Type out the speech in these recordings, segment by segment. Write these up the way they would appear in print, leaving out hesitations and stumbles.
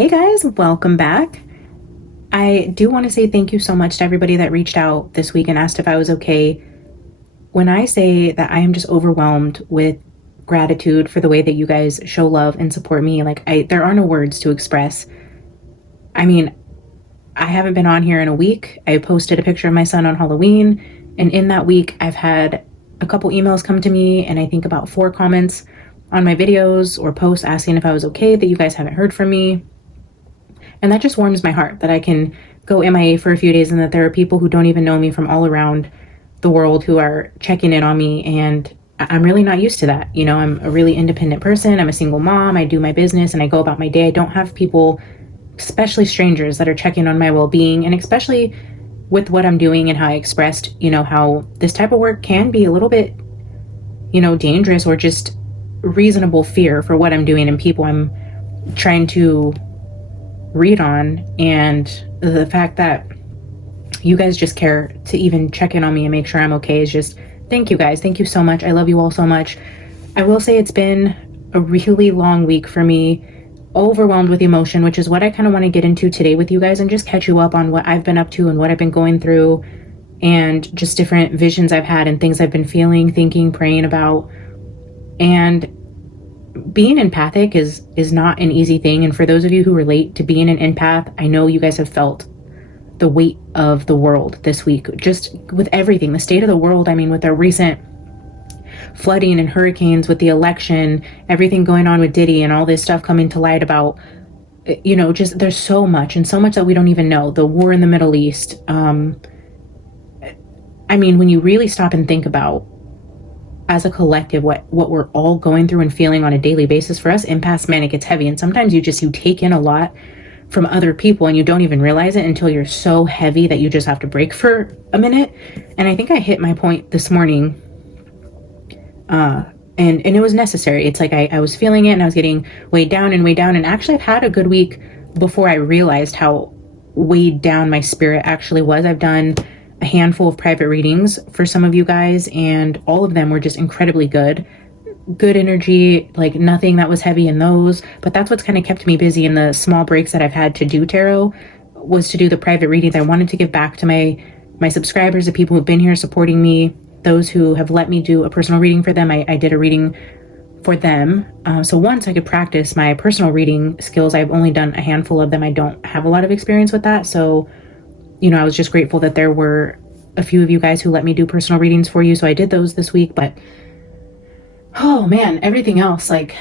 Hey guys, welcome back. I do want to say thank you so much to everybody that reached out this week and asked if I was okay. When I say that I am just overwhelmed with gratitude for the way that you guys show love and support me, there are no words to express. I mean, I haven't been on here in a week. I posted a picture of my son on Halloween, and in that week I've had a couple emails come to me and I think about 4 comments on my videos or posts asking if I was okay, that you guys haven't heard from me. And that just warms my heart that I can go MIA for a few days and that there are people who don't even know me from all around the world who are checking in on me. And I'm really not used to that. You know, I'm a really independent person. I'm a single mom. I do my business and I go about my day. I don't have people, especially strangers, that are checking on my well-being. And especially with what I'm doing and how I expressed, how this type of work can be a little bit, dangerous or just reasonable fear for what I'm doing and people I'm trying to read on. And the fact that you guys just care to even check in on me and make sure I'm okay is just, thank you guys. Thank you so much. I love you all so much. I will say it's been a really long week for me, overwhelmed with emotion, which is what I kind of want to get into today with you guys and just catch you up on what I've been up to and what I've been going through and just different visions I've had and things I've been feeling, thinking, praying about. And being empathic is not an easy thing. And for those of you who relate to being an empath, I know you guys have felt the weight of the world this week, just with everything, the state of the world. I mean, with the recent flooding and hurricanes, with the election, everything going on with Diddy and all this stuff coming to light about, just there's so much and so much that we don't even know. The war in the Middle East. I mean, when you really stop and think about, as a collective, what we're all going through and feeling on a daily basis. For us empaths, man, it gets heavy. And sometimes you take in a lot from other people and you don't even realize it until you're so heavy that you just have to break for a minute. And I think I hit my point this morning. And it was necessary. It's like I was feeling it and I was getting weighed down. And actually I've had a good week before I realized how weighed down my spirit actually was. I've done a handful of private readings for some of you guys, and all of them were just incredibly good energy, like nothing that was heavy in those. But that's what's kind of kept me busy in the small breaks that I've had to do tarot, was to do the private readings. I wanted to give back to my subscribers, the people who've been here supporting me, those who have let me do a personal reading for them. I did a reading for them. So once I could practice my personal reading skills. I've only done a handful of them. I don't have a lot of experience with that. So I was just grateful that there were a few of you guys who let me do personal readings for you. So I did those this week. But, oh man, everything else, like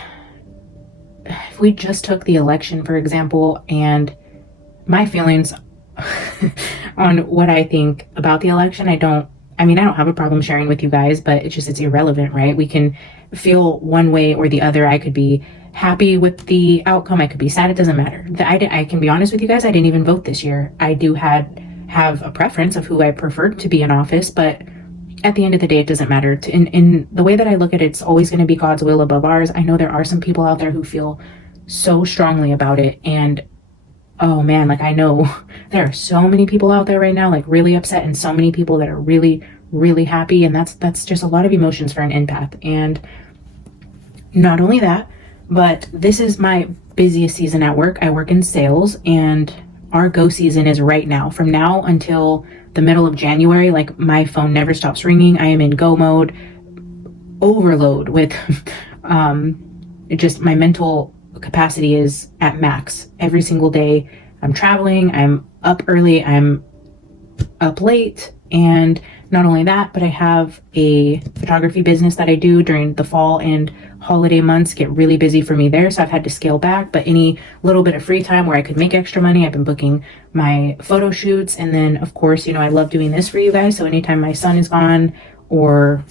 if we just took the election, for example, and my feelings on what I think about the election, I don't have a problem sharing with you guys, but it's irrelevant, right? We can feel one way or the other. I could be happy with the outcome. I could be sad. It doesn't matter. I can be honest with you guys. I didn't even vote this year. I do have a preference of who I preferred to be in office, but at the end of the day, it doesn't matter. In the way that I look at it, it's always going to be God's will above ours. I know there are some people out there who feel so strongly about it. And oh man, like I know there are so many people out there right now, like really upset, and so many people that are really, really happy. And that's just a lot of emotions for an empath. And not only that, but this is my busiest season at work. I work in sales, and our go season is right now. From now until the middle of January, like my phone never stops ringing. I am in go mode, overload with just my mental capacity is at max every single day. I'm traveling, I'm up early, I'm up late. And not only that, but I have a photography business that I do during the fall and holiday months, get really busy for me there. So I've had to scale back, but any little bit of free time where I could make extra money, I've been booking my photo shoots. And then of course, I love doing this for you guys. So anytime my son is gone, or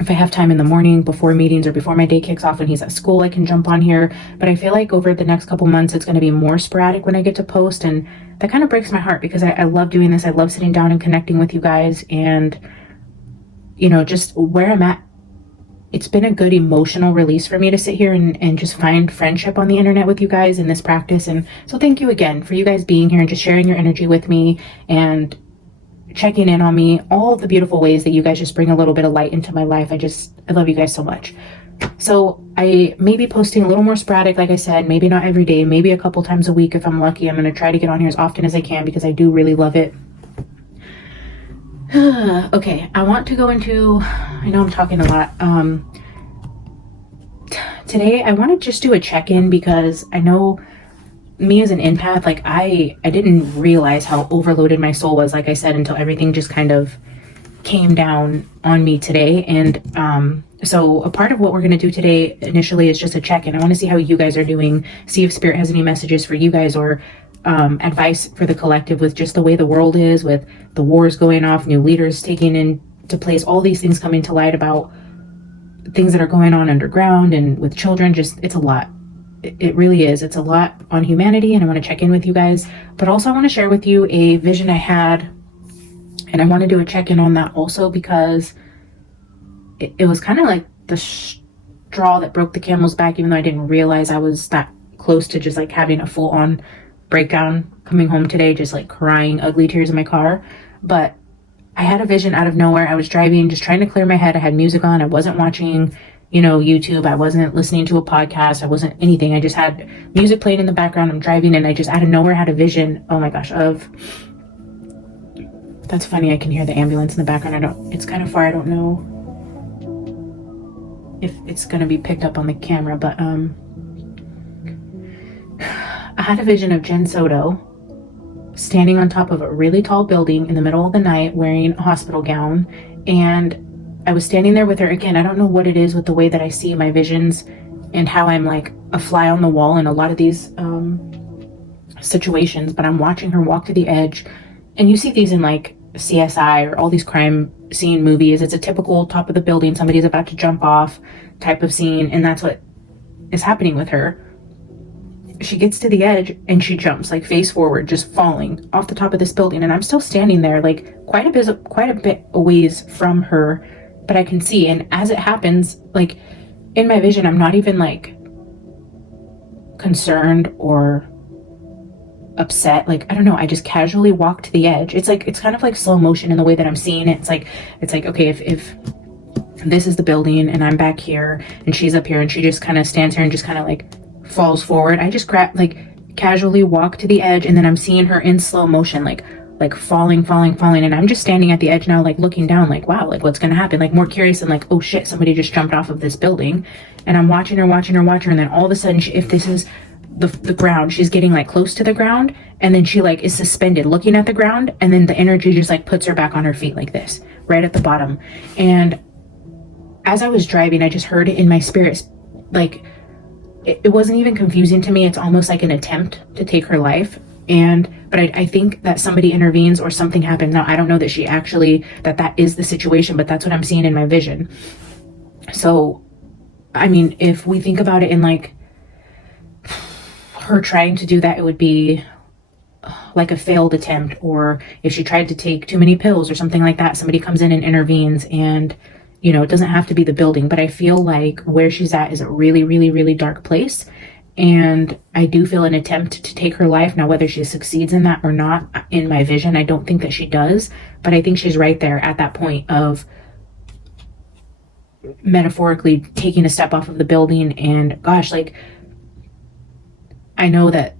if I have time in the morning before meetings or before my day kicks off when he's at school, I can jump on here. But I feel like over the next couple months, it's going to be more sporadic when I get to post. And that kind of breaks my heart because I love doing this. I love sitting down and connecting with you guys. And, just where I'm at, it's been a good emotional release for me to sit here and just find friendship on the internet with you guys in this practice. And so thank you again for you guys being here and just sharing your energy with me and checking in on me, all the beautiful ways that you guys just bring a little bit of light into my life. I love you guys so much. So I may be posting a little more sporadic, like I said, maybe not every day, maybe a couple times a week if I'm lucky. I'm going to try to get on here as often as I can because I do really love it. Okay, I want to go into, I know I'm talking a lot. Today I want to just do a check-in because I know me as an empath, like I didn't realize how overloaded my soul was, like I said, until everything just kind of came down on me today. And so a part of what we're going to do today initially is just a check-in. I want to see how you guys are doing, see if Spirit has any messages for you guys or advice for the collective with just the way the world is, with the wars going off, new leaders taking into place, all these things coming to light about things that are going on underground and with children. Just, it's a lot. It really is. It's a lot on humanity, and I want to check in with you guys. But also I want to share with you a vision I had, and I want to do a check-in on that also because it was kind of like the straw that broke the camel's back, even though I didn't realize I was that close to just like having a full-on breakdown coming home today, just like crying ugly tears in my car. But I had a vision out of nowhere. I was driving, just trying to clear my head. I had music on. I wasn't watching, YouTube. I wasn't listening to a podcast. I wasn't anything. I just had music playing in the background. I'm driving and I just out of nowhere had a vision, oh my gosh, that's funny. I can hear the ambulance in the background. It's kind of far. I don't know if it's going to be picked up on the camera, but I had a vision of Jen Sodo standing on top of a really tall building in the middle of the night wearing a hospital gown, and I was standing there with her. Again, I don't know what it is with the way that I see my visions and how I'm like a fly on the wall in a lot of these situations, but I'm watching her walk to the edge. And you see these in like CSI or all these crime scene movies. It's a typical top of the building, somebody's about to jump off type of scene, and that's what is happening with her. She gets to the edge and she jumps like face forward, just falling off the top of this building. And I'm still standing there like quite a bit a ways from her, but I can see. And as it happens, like in my vision, I'm not even like concerned or upset. Like, I don't know, I just casually walk to the edge. It's kind of like slow motion in the way that I'm seeing it. It's like okay, if this is the building and I'm back here and she's up here and she just kind of stands here and just kind of like falls forward, I just casually walk to the edge, and then I'm seeing her in slow motion like falling, and I'm just standing at the edge now, like looking down, like wow, like what's gonna happen, like more curious and like, oh shit, somebody just jumped off of this building. And I'm watching her, and then all of a sudden if this is the ground, she's getting like close to the ground, and then she like is suspended looking at the ground, and then the energy just like puts her back on her feet like this right at the bottom. And as I was driving, I just heard it in my spirit, like it wasn't even confusing to me. It's almost like an attempt to take her life. But I think that somebody intervenes or something happened. Now, I don't know that she actually, that is the situation, but that's what I'm seeing in my vision. So, I mean, if we think about it in like her trying to do that, it would be like a failed attempt. Or if she tried to take too many pills or something like that, somebody comes in and intervenes. And it doesn't have to be the building, but I feel like where she's at is a really, really, really dark place. And I do feel an attempt to take her life. Now, whether she succeeds in that or not, in my vision, I don't think that she does, but I think she's right there at that point of metaphorically taking a step off of the building. And gosh, like, I know that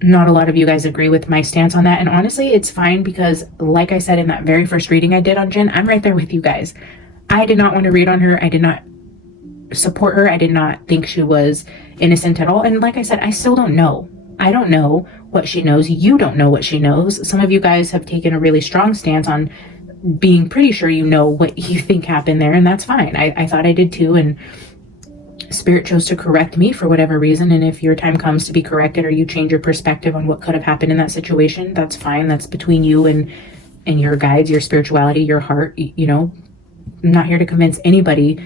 not a lot of you guys agree with my stance on that. And honestly, it's fine because like I said in that very first reading I did on Jen, I'm right there with you guys. I did not want to read on her. I did not support her. I did not think she was innocent at all. And like I said, I still don't know. I don't know what she knows. You don't know what she knows. Some of you guys have taken a really strong stance on being pretty sure you know what you think happened there, and that's fine. I thought I did too, and Spirit chose to correct me for whatever reason. And if your time comes to be corrected or you change your perspective on what could have happened in that situation, that's fine. That's between you and your guides, your spirituality, your heart. I'm not here to convince anybody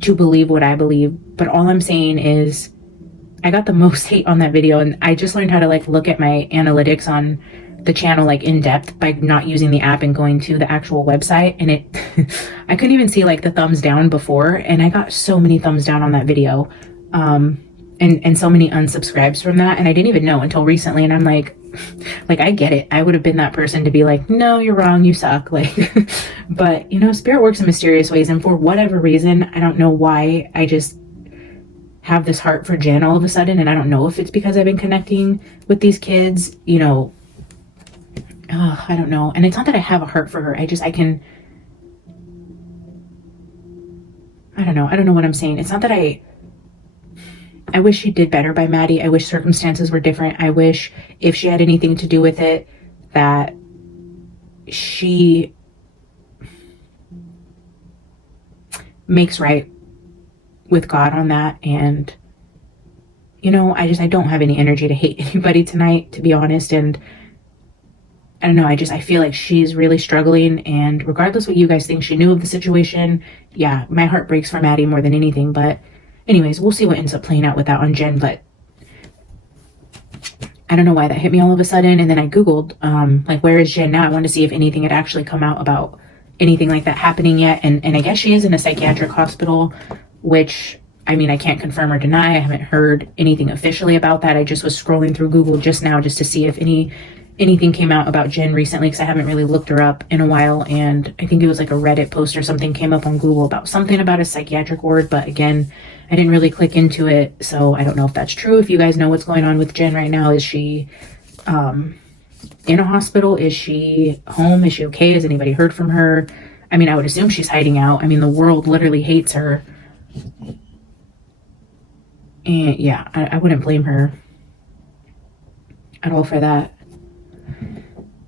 to believe what I believe, but all I'm saying is I got the most hate on that video, and I just learned how to like look at my analytics on the channel like in depth by not using the app and going to the actual website, and it I couldn't even see like the thumbs down before, and I got so many thumbs down on that video, and so many unsubscribes from that, and I didn't even know until recently. And I'm like I get it. I would have been that person to be like, no, you're wrong, you suck, like but Spirit works in mysterious ways, and for whatever reason, I don't know why, I just have this heart for Jen all of a sudden, and I don't know if it's because I've been connecting with these kids, you know. I don't know. And it's not that I have a heart for her. I don't know. I don't know what I'm saying. It's not that I wish she did better by Maddie. I wish circumstances were different. I wish if she had anything to do with it, that she makes right with God on that. And, you know, I don't have any energy to hate anybody tonight, to be honest. And I don't know, I feel like she's really struggling, and regardless what you guys think, she knew of the situation. Yeah, my heart breaks for Maddie more than anything, but anyways, we'll see what ends up playing out with that on Jen. But I don't know why that hit me all of a sudden, and then I Googled, like, where is Jen now? I wanted to see if anything had actually come out about anything like that happening yet, and I guess she is in a psychiatric hospital, which, I mean, I can't confirm or deny. I haven't heard anything officially about that. I just was scrolling through Google just now just to see if anything came out about Jen recently, because I haven't really looked her up in a while, and I think it was like a Reddit post or something came up on Google about something about a psychiatric ward, but again, I didn't really click into it, so I don't know if that's true. If you guys know what's going on with Jen right now, is she in a hospital? Is she home? Is she okay? Has anybody heard from her? I mean, I would assume she's hiding out. I mean, the world literally hates her, and yeah, I wouldn't blame her at all for that.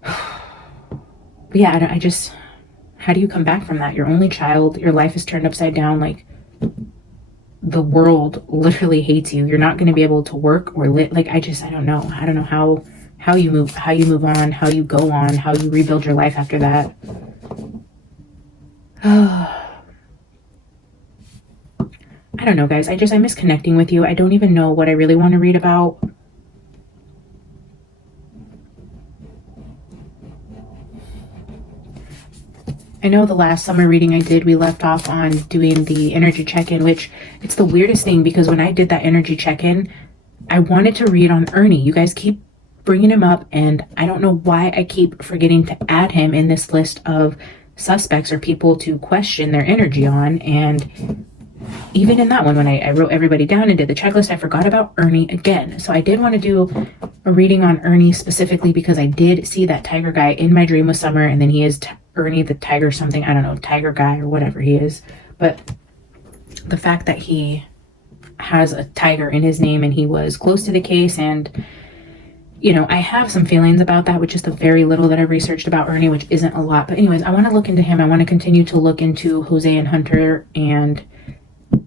But yeah, how do you come back from that? Your only child, your life is turned upside down. Like, the world literally hates you. You're not going to be able to work or live. Like, I don't know. I don't know how you move on, how you go on, how you rebuild your life after that. I don't know, guys. I miss connecting with you. I don't even know what I really want to read about. I know the last summer reading I did, we left off on doing the energy check-in, which it's the weirdest thing, because when I did that energy check-in, I wanted to read on Ernie. You guys keep bringing him up, and I don't know why I keep forgetting to add him in this list of suspects or people to question their energy on. And even in that one, when I wrote everybody down and did the checklist, I forgot about Ernie again. So I did want to do a reading on Ernie specifically, because I did see that tiger guy in my dream with Summer, and then he is Ernie the tiger something, I don't know, tiger guy or whatever he is. But the fact that he has a tiger in his name and he was close to the case, and you know, I have some feelings about that, which is the very little that I've researched about Ernie, which isn't a lot. But anyways, I want to look into him. I want to continue to look into Jose and Hunter, and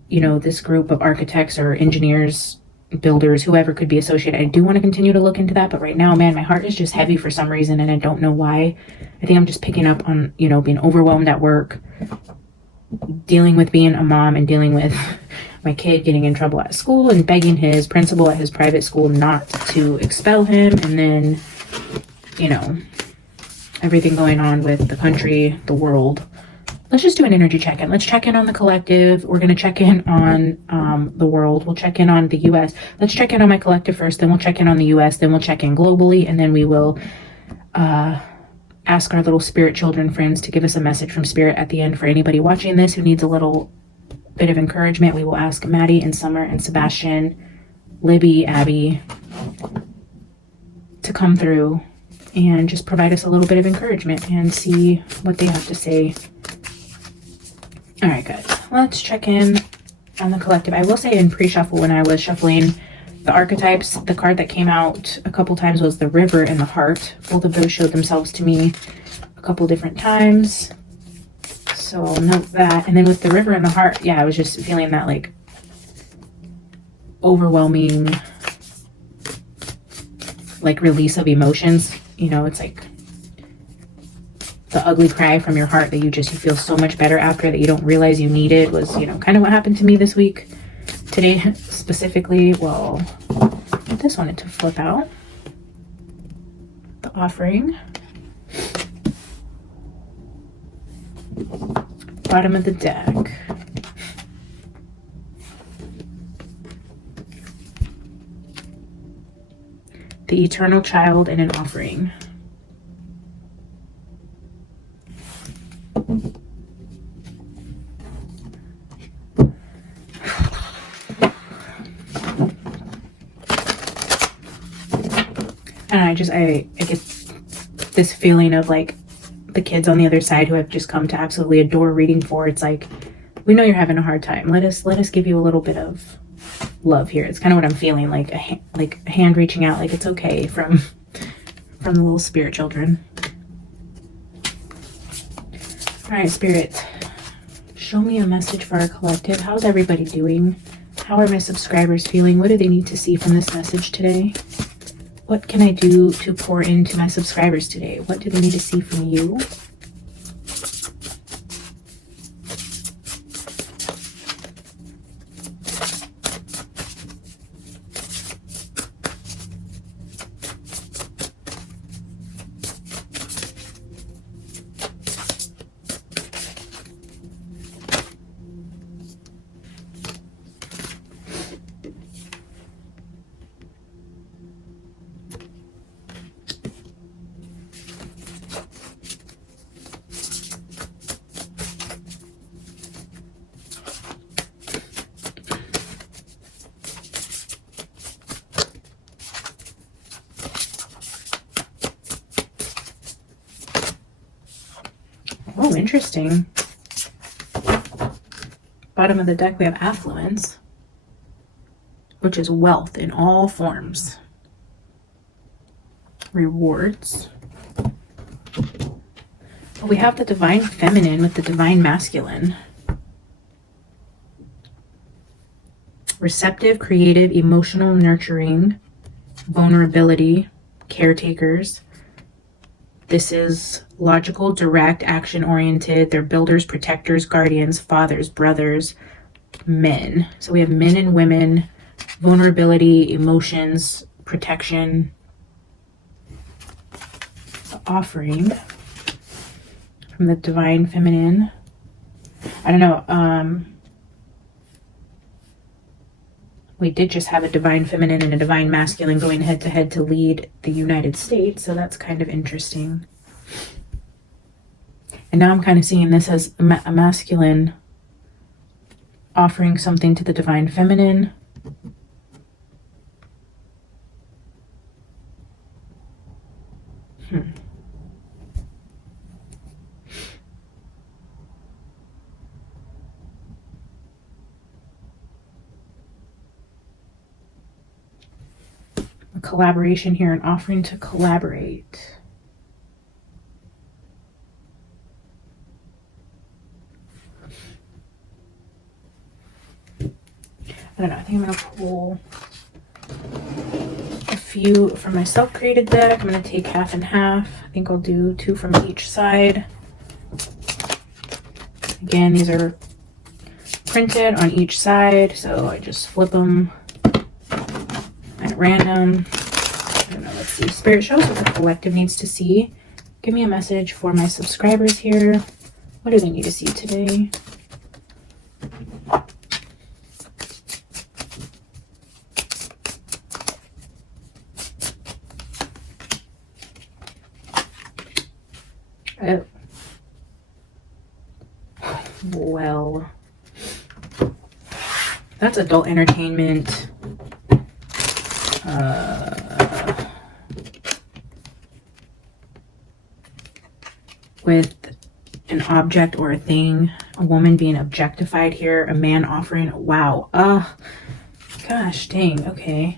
you know, this group of architects or engineers, builders, whoever could be associated. I do want to continue to look into that, but right now, man, my heart is just heavy for some reason, and I don't know why. I think I'm just picking up on, you know, being overwhelmed at work, dealing with being a mom, and dealing with my kid getting in trouble at school and begging his principal at his private school not to expel him, and then, you know, everything going on with the country, the world. Let's just do an energy check-in. Let's check in on the collective. We're going to check in on the world. We'll check in on the U.S. Let's check in on my collective first, then we'll check in on the U.S., then we'll check in globally, and then we will ask our little spirit children friends to give us a message from spirit at the end. For anybody watching this who needs a little bit of encouragement, we will ask Maddie and Summer and Sebastian, Libby, Abby to come through and just provide us a little bit of encouragement and see what they have to say. All right, guys, let's check in on the collective. I will say in pre-shuffle, when I was shuffling the archetypes, the card that came out a couple times was the River and the Heart. Both of those showed themselves to me a couple different times, so I'll note that. And then with the River and the Heart, yeah, I was just feeling that like overwhelming like release of emotions. You know, it's like the ugly cry from your heart that you feel so much better after, that you don't realize you needed, was, you know, kind of what happened to me this week. Today specifically, well, I just wanted to flip out the offering. Bottom of the deck. The Eternal Child and an Offering. And I get this feeling of like the kids on the other side who have just come to absolutely adore reading for. It's like, we know you're having a hard time. Let us give you a little bit of love here. It's kind of what I'm feeling, like a hand reaching out, like it's okay from the little spirit children. All right, Spirit, show me a message for our collective. How's everybody doing? How are my subscribers feeling? What do they need to see from this message today? What can I do to pour into my subscribers today? What do they need to see from you? Oh, interesting. Bottom of the deck, we have affluence, which is wealth in all forms. Rewards. We have the divine feminine with the divine masculine. Receptive, creative, emotional, nurturing, vulnerability, caretakers. This is logical, direct, action-oriented. They're builders, protectors, guardians, fathers, brothers, men. So we have men and women, vulnerability, emotions, protection. The offering from the divine feminine. I don't know. We did just have a divine feminine and a divine masculine going head to head to lead the United States. So that's kind of interesting. And now I'm kind of seeing this as a masculine offering something to the divine feminine. A collaboration here, an offering to collaborate. I don't know, I think I'm going to pull a few from my self-created deck. I'm going to take half and half. I think I'll do 2 from each side. Again, these are printed on each side, so I just flip them at random. I don't know, let's see. Spirit, show us what the collective needs to see. Give me a message for my subscribers here. What do they need to see today? Oh. Well, that's adult entertainment. With an object or a thing, a woman being objectified here, a man offering, wow. Gosh, dang, okay.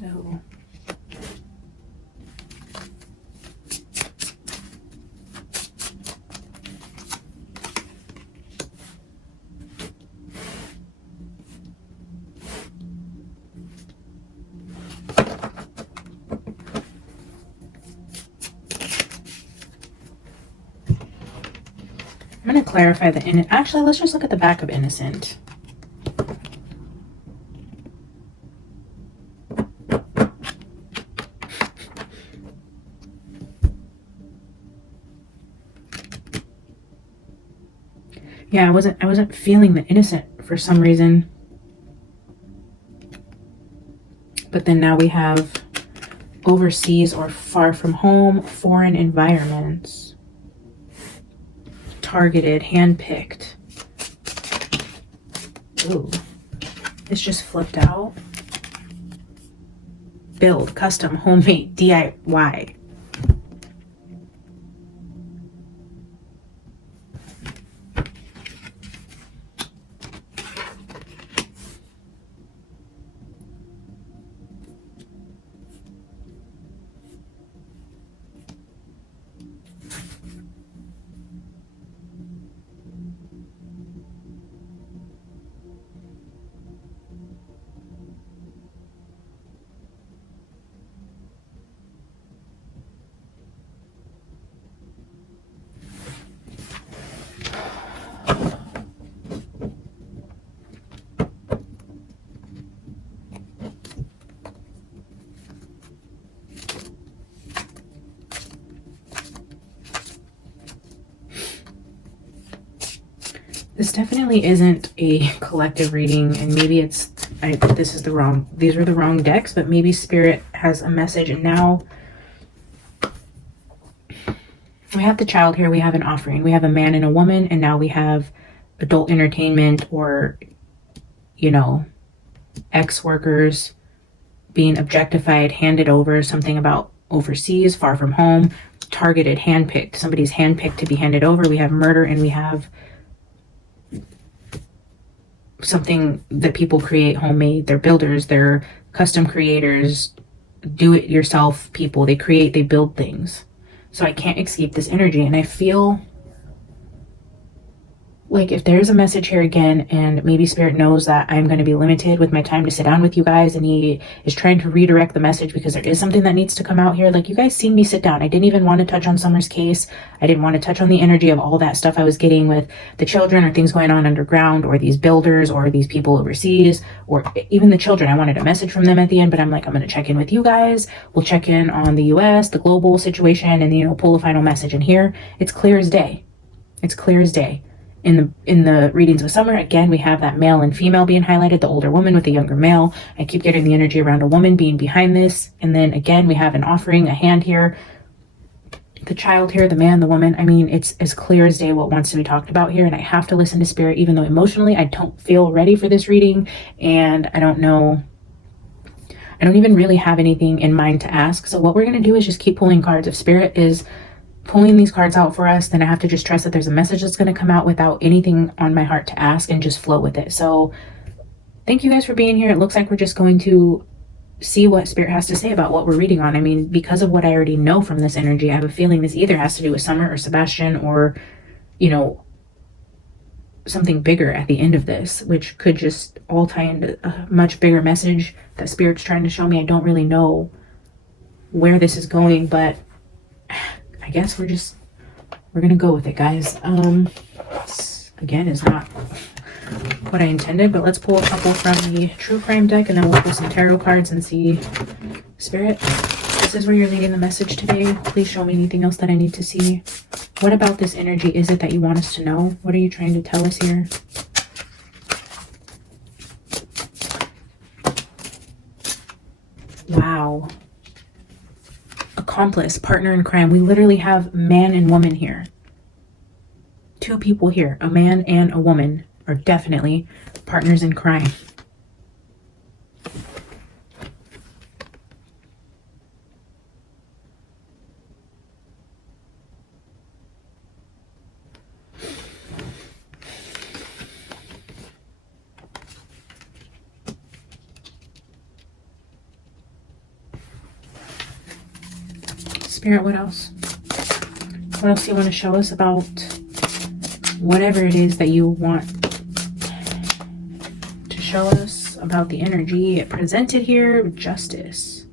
No. I'm going to clarify the actually, let's just look at the back of innocent. Yeah, I wasn't feeling the innocent for some reason. But then now we have overseas or far from home, foreign environments, targeted, handpicked. Ooh, it's just flipped out. Build, custom, homemade, DIY. This definitely isn't a collective reading, and maybe it's, these are the wrong decks, but maybe Spirit has a message. And now we have the child here, we have an offering, we have a man and a woman, and now we have adult entertainment, or, you know, ex-workers being objectified, handed over, something about overseas, far from home, targeted, handpicked, somebody's handpicked to be handed over. We have murder, and we have something that people create, homemade. They're builders, they're custom creators, do-it-yourself people. They create, they build things. So I can't escape this energy, and I feel like if there's a message here again, and maybe Spirit knows that I'm going to be limited with my time to sit down with you guys, and he is trying to redirect the message because there is something that needs to come out here. Like, you guys seen me sit down. I didn't even want to touch on Summer's case. I didn't want to touch on the energy of all that stuff I was getting with the children, or things going on underground, or these builders, or these people overseas, or even the children. I wanted a message from them at the end, but I'm like, I'm going to check in with you guys. We'll check in on the US, the global situation, and, you know, pull a final message. And here, it's clear as day. It's clear as day. In the readings with Summer, again, we have that male and female being highlighted, the older woman with the younger male. I keep getting the energy around a woman being behind this. And then again, we have an offering, a hand here, the child here, the man, the woman. I mean, it's as clear as day what wants to be talked about here. And I have to listen to Spirit, even though emotionally I don't feel ready for this reading. And I don't even really have anything in mind to ask. So what we're going to do is just keep pulling cards. If Spirit is pulling these cards out for us, then I have to just trust that there's a message that's going to come out without anything on my heart to ask, and just flow with it. So thank you guys for being here. It looks like we're just going to see what Spirit has to say about what we're reading on. I mean, because of what I already know from this energy, I have a feeling this either has to do with Summer or Sebastian, or, you know, something bigger at the end of this, which could just all tie into a much bigger message that Spirit's trying to show me. I don't really know where this is going, but I guess we're gonna go with it, guys. Again, is not what I intended, but let's pull a couple from the True Crime deck, and then we'll pull some tarot cards and see. Spirit, this is where you're leading the message today. Please show me anything else that I need to see. What about this energy is it that you want us to know? What are you trying to tell us here? Wow. Accomplice, partner in crime. We literally have man and woman here. Two people here, a man and a woman, are definitely partners in crime. Spirit, what else? What else do you want to show us about whatever it is that you want to show us about the energy presented here? Justice.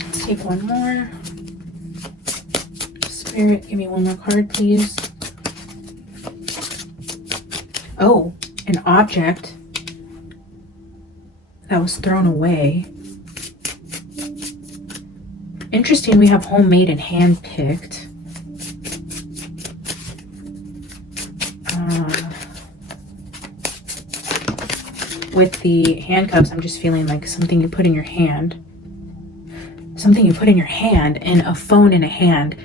Let's take one more. Spirit, give me one more card, please. Oh, an object that was thrown away. Interesting, we have homemade and hand-picked. with the handcuffs, I'm just feeling like something you put in your hand. Something you put in your hand, and a phone in a hand.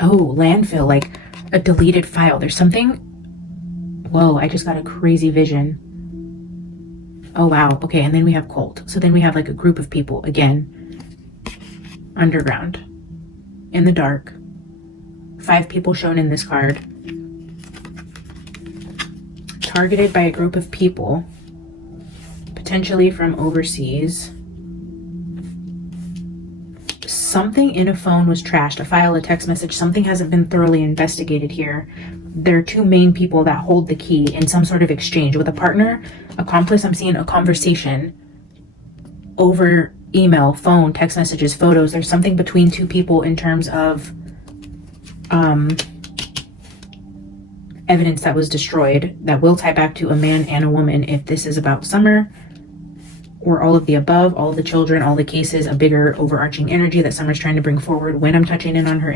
Oh, landfill, like a deleted file. There's something. Whoa, I just got a crazy vision. Oh, wow. Okay, and then we have cult. So then we have like a group of people, again, underground, in the dark. 5 people shown in this card. Targeted by a group of people, potentially from overseas. Something in a phone was trashed, a file, a text message. Something hasn't been thoroughly investigated here. There are 2 main people that hold the key in some sort of exchange with a partner, accomplice. I'm seeing a conversation over email, phone, text messages, photos. There's something between 2 people in terms of evidence that was destroyed that will tie back to a man and a woman, if this is about Summer or all of the above, all the children, all the cases, a bigger overarching energy that Summer's trying to bring forward when I'm touching in on her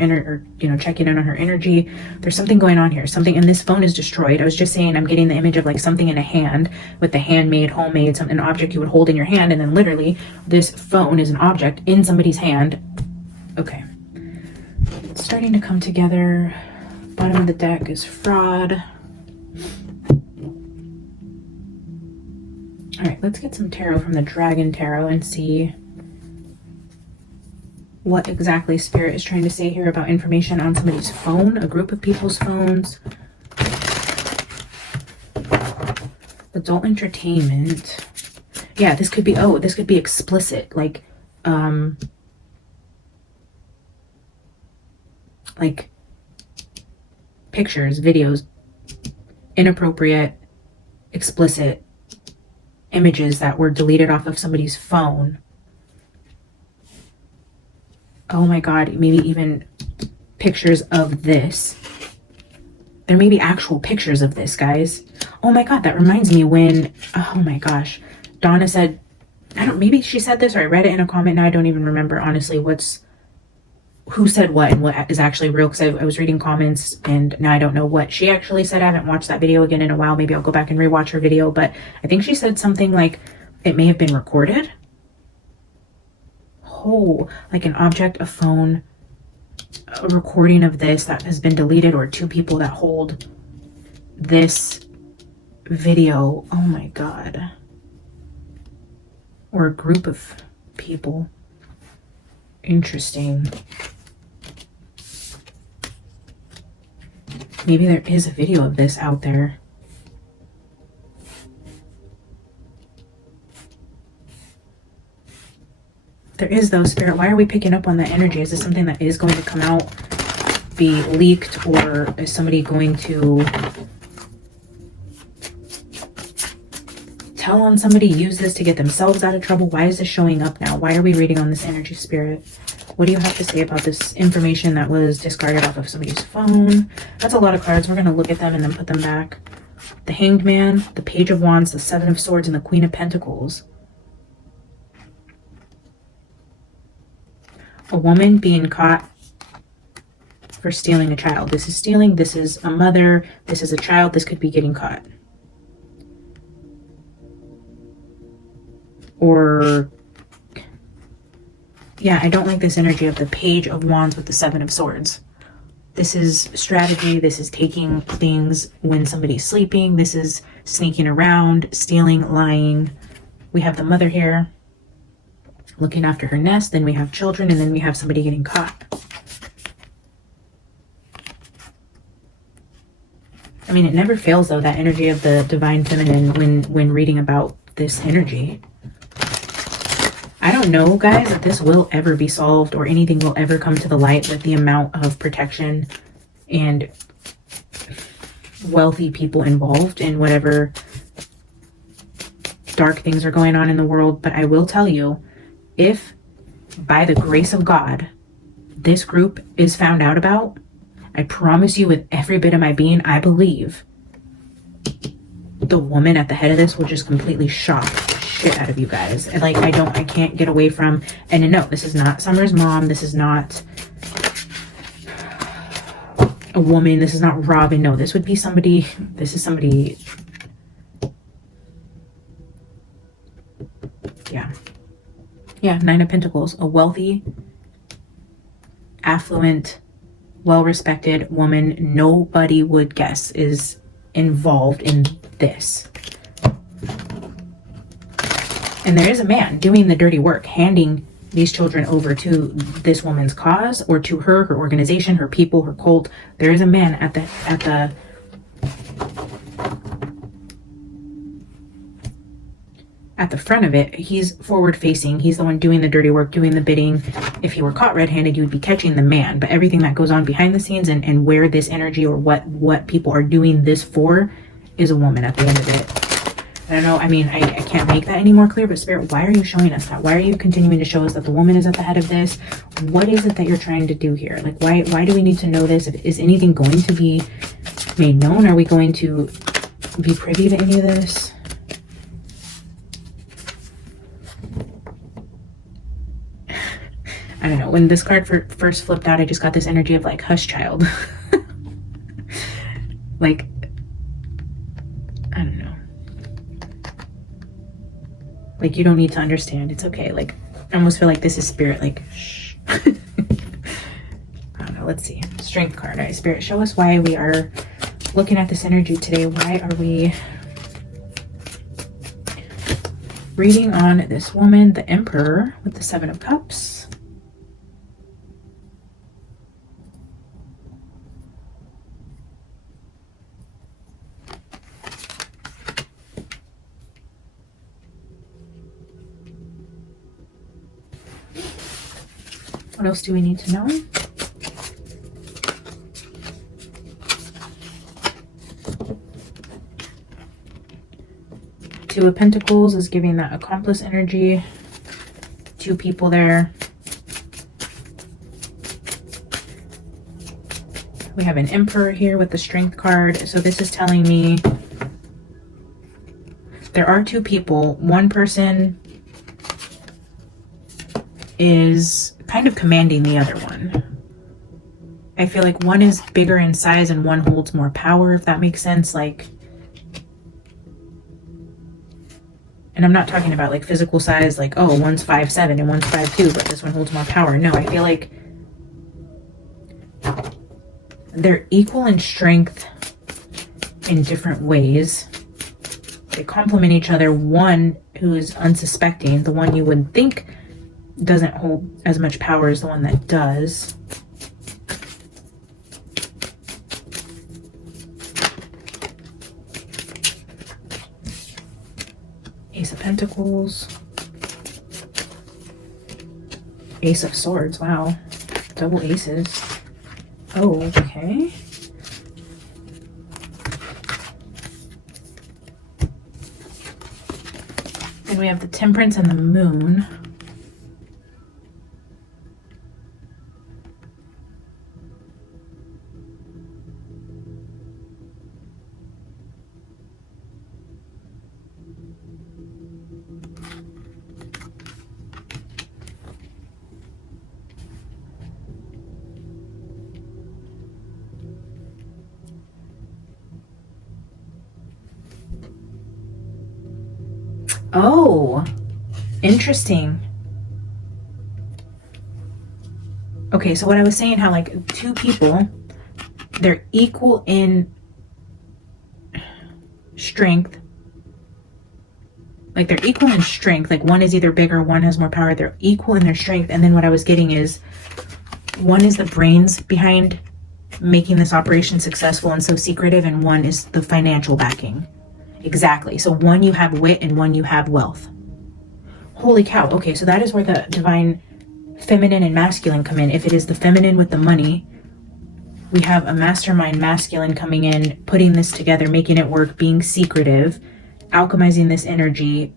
checking in on her energy. There's something going on here, something, and this phone is destroyed. I was just saying, I'm getting the image of like something in a hand, with the handmade, homemade, an object you would hold in your hand, and then literally this phone is an object in somebody's hand. Okay, it's starting to come together. Bottom of the deck is fraud. All right, let's get some tarot from the Dragon Tarot and see what exactly Spirit is trying to say here about information on somebody's phone, a group of people's phones. Adult entertainment. Yeah, this could be, oh, this could be explicit, like pictures, videos, inappropriate, explicit images that were deleted off of somebody's phone. Oh my God, maybe even pictures of this. There may be actual pictures of this, guys. Oh my God, that reminds me when, oh my gosh, Donna said, maybe she said this or I read it in a comment. Now I don't even remember honestly who said what and what is actually real, because I was reading comments and now I don't know what she actually said. I haven't watched that video again in a while. Maybe I'll go back and rewatch her video, but I think she said something like it may have been recorded. Oh, like an object, a phone, a recording of this that has been deleted, or 2 people that hold this video. Oh my God. Or a group of people. Interesting. Maybe there is a video of this out there. There is though, Spirit. Why are we picking up on that energy? Is this something that is going to come out, be leaked, or is somebody going to tell on somebody, use this to get themselves out of trouble? Why is this showing up now? Why are we reading on this energy, Spirit? What do you have to say about this information that was discarded off of somebody's phone? That's a lot of cards. We're going to look at them and then put them back. The Hanged Man, the Page of Wands, the 7 of Swords, and the Queen of Pentacles. A woman being caught for stealing a child. This is stealing. This is a mother. This is a child. This could be getting caught. Or, yeah, I don't like this energy of the Page of Wands with the 7 of Swords. This is strategy. This is taking things when somebody's sleeping. This is sneaking around, stealing, lying. We have the mother here looking after her nest. Then we have children, and then we have somebody getting caught. I mean, it never fails, though, that energy of the divine feminine when reading about this energy. I don't know, guys, if this will ever be solved or anything will ever come to the light with the amount of protection and wealthy people involved in whatever dark things are going on in the world. But I will tell you, if by the grace of God, this group is found out about, I promise you with every bit of my being, I believe the woman at the head of this will just completely shock shit out of you guys. And like, I can't get away from, and no, this is not Summer's mom. This is not a woman. This is not Robin. No, this would be somebody. This is somebody. Yeah, Nine of Pentacles. A wealthy, affluent, well-respected woman nobody would guess is involved in this. And there is a man doing the dirty work, handing these children over to this woman's cause, or to her organization, her people, her cult. There is a man at the front of it. He's forward facing. He's the one doing the dirty work, doing the bidding. If he were caught red-handed, you would be catching the man. But everything that goes on behind the scenes and where this energy, or what people are doing this for, is a woman at the end of it. I don't know. I mean, I can't make that any more clear, but Spirit, why are you showing us that? Why are you continuing to show us that the woman is at the head of this? What is it that you're trying to do here? Like, why do we need to know this? Is anything going to be made known? Are we going to be privy to any of this? I don't know. When this card first flipped out, I just got this energy of like, hush child. Like, I don't know. Like, you don't need to understand. It's okay. Like, I almost feel like this is Spirit, like, shh. I don't know. Let's see. Strength card. All right, Spirit, show us why we are looking at this energy today. Why are we reading on this woman, the Emperor, with the Seven of Cups? What else do we need to know? Two of Pentacles is giving that accomplice energy. Two people there. We have an Emperor here with the Strength card. So this is telling me there are two people. One person is kind of commanding the other one. I feel like one is bigger in size and one holds more power, if that makes sense. Like, and I'm not talking about like physical size, like, oh, one's 5'7" and one's 5'2", but this one holds more power. No, I feel like they're equal in strength in different ways. They complement each other. One who is unsuspecting, the one you would think doesn't hold as much power as the one that does. Ace of Pentacles. Ace of Swords. Wow. Double aces. Oh, okay. And we have the Temperance and the Moon. Oh, interesting. Okay, so what I was saying, how like two people, they're equal in strength. Like they're equal in strength. Like one is either bigger, one has more power. They're equal in their strength. And then what I was getting is one is the brains behind making this operation successful and so secretive, and one is the financial backing. Exactly. So one you have wit and one you have wealth. Holy cow. Okay, so that is where the divine feminine and masculine come in. If it is the feminine with the money, we have a mastermind masculine coming in, putting this together, making it work, being secretive, alchemizing this energy,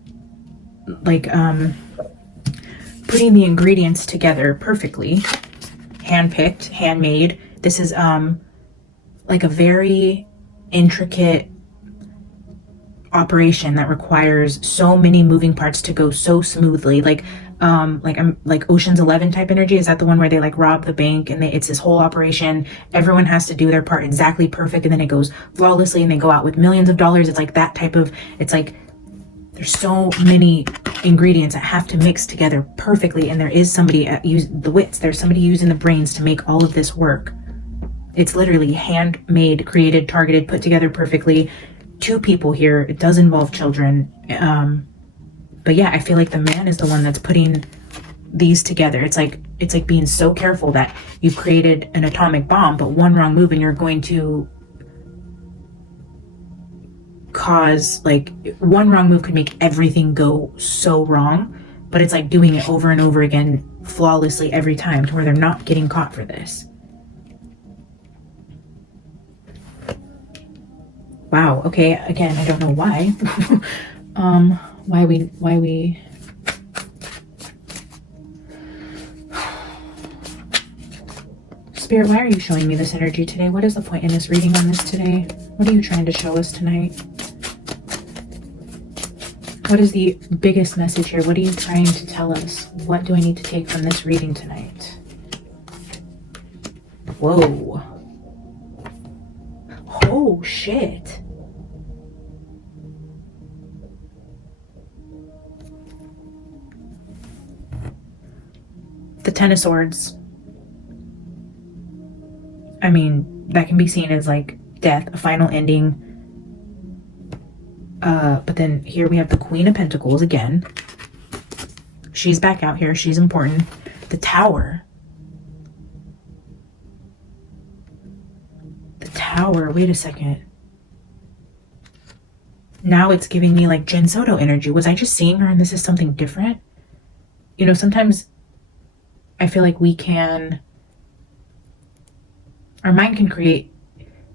like putting the ingredients together perfectly, handpicked, handmade. This is like a very intricate operation that requires so many moving parts to go so smoothly. Like Like I'm like Ocean's 11 type energy. Is that the one where they like rob the bank and it's this whole operation? Everyone has to do their part exactly perfect, and then it goes flawlessly, and they go out with millions of dollars. It's like that type of. It's like there's so many ingredients that have to mix together perfectly, and there is somebody use the wits. There's somebody using the brains to make all of this work. It's literally handmade, created, targeted, put together perfectly. 2 people here. It does involve children. But yeah, I feel like the man is the one that's putting these together. It's like being so careful that you've created an atomic bomb, but one wrong move and you're going to cause, like, one wrong move could make everything go so wrong. But it's like doing it over and over again flawlessly every time to where they're not getting caught for this. Wow, okay, again, I don't know why. Why we Spirit, why are you showing me this energy today? What is the point in this reading on this today? What are you trying to show us tonight? What is the biggest message here? What are you trying to tell us? What do I need to take from this reading tonight? Whoa. Oh, shit. The Ten of Swords. I mean, that can be seen as like death, a final ending. But then here we have the Queen of Pentacles again. She's back out here. She's important. The Tower. The Tower. Wait a second. Now it's giving me like Jen Sodo energy. Was I just seeing her and this is something different? You know, sometimes I feel like our mind can create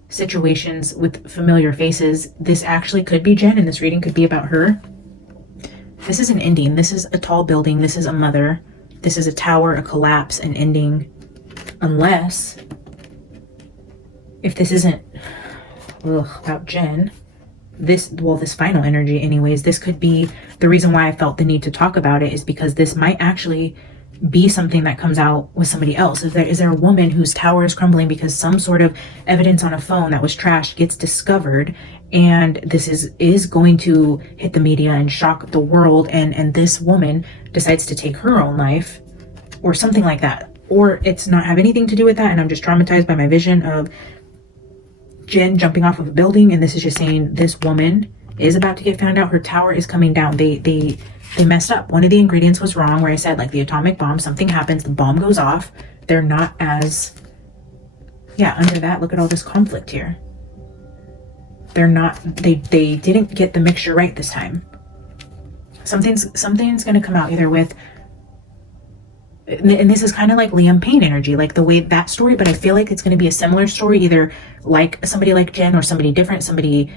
situations with familiar faces. This actually could be Jen, and this reading could be about her. This is an ending. This is a tall building. This is a mother. This is a tower, a collapse, an ending. Unless, if this isn't about Jen, this final energy anyways, this could be the reason why I felt the need to talk about it, is because this might actually be something that comes out with somebody else. Is there a woman whose tower is crumbling because some sort of evidence on a phone that was trashed gets discovered, and this is going to hit the media and shock the world, and this woman decides to take her own life or something like that? Or it's not have anything to do with that, and I'm just traumatized by my vision of Jen jumping off of a building, and this is just saying this woman is about to get found out. Her tower is coming down. They messed up. One of the ingredients was wrong, where I said like the atomic bomb, something happens, the bomb goes off. They're not as, under that, look at all this conflict here. They're not, they didn't get the mixture right this time. Something's going to come out either with, and this is kind of like Liam Payne energy, like the way that story, but I feel like it's going to be a similar story, either like somebody like Jen or somebody different, somebody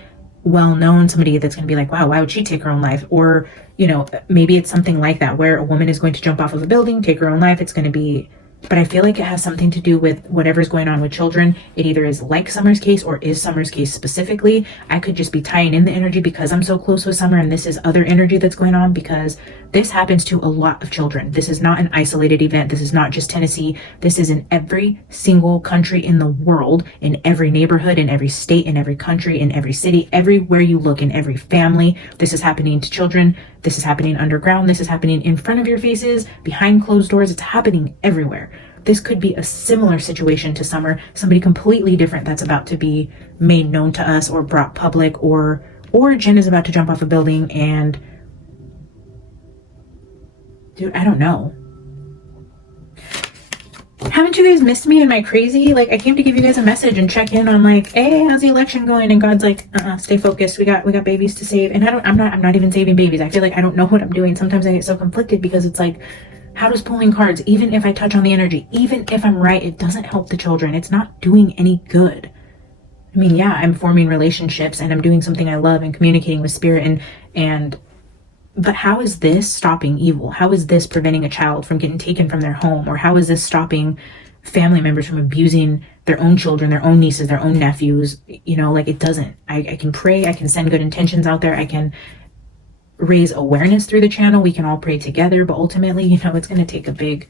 well-known, somebody that's going to be like, wow, why would she take her own life? Or, you know, maybe it's something like that where a woman is going to jump off of a building, take her own life. It's going to be, but I feel like it has something to do with whatever's going on with children. It either is like Summer's case or is Summer's case specifically. I could just be tying in the energy because I'm so close with Summer, and this is other energy that's going on, because this happens to a lot of children. This is not an isolated event. This is not just Tennessee. This is in every single country in the world, in every neighborhood, in every state, in every country, in every city, everywhere you look, in every family. This is happening to children. This is happening underground. This is happening in front of your faces, behind closed doors. It's happening everywhere. This could be a similar situation to Summer, somebody completely different that's about to be made known to us or brought public, or Jen is about to jump off a building and, dude, I don't know. Haven't you guys missed me? Am I crazy? Like, I came to give you guys a message and check in on like, hey, how's the election going? And God's like, stay focused. We got babies to save. And I'm not even saving babies. I feel like I don't know what I'm doing. Sometimes I get so conflicted because it's like, how does pulling cards, even if I touch on the energy, even if I'm right, it doesn't help the children. It's not doing any good. I mean, yeah, I'm forming relationships and I'm doing something I love and communicating with spirit but how is this stopping evil? How is this preventing a child from getting taken from their home? Or how is this stopping family members from abusing their own children, their own nieces, their own nephews? You know, like, it doesn't. I can pray, I can send good intentions out there, I can raise awareness through the channel. We can all pray together, but ultimately, you know, it's going to take a big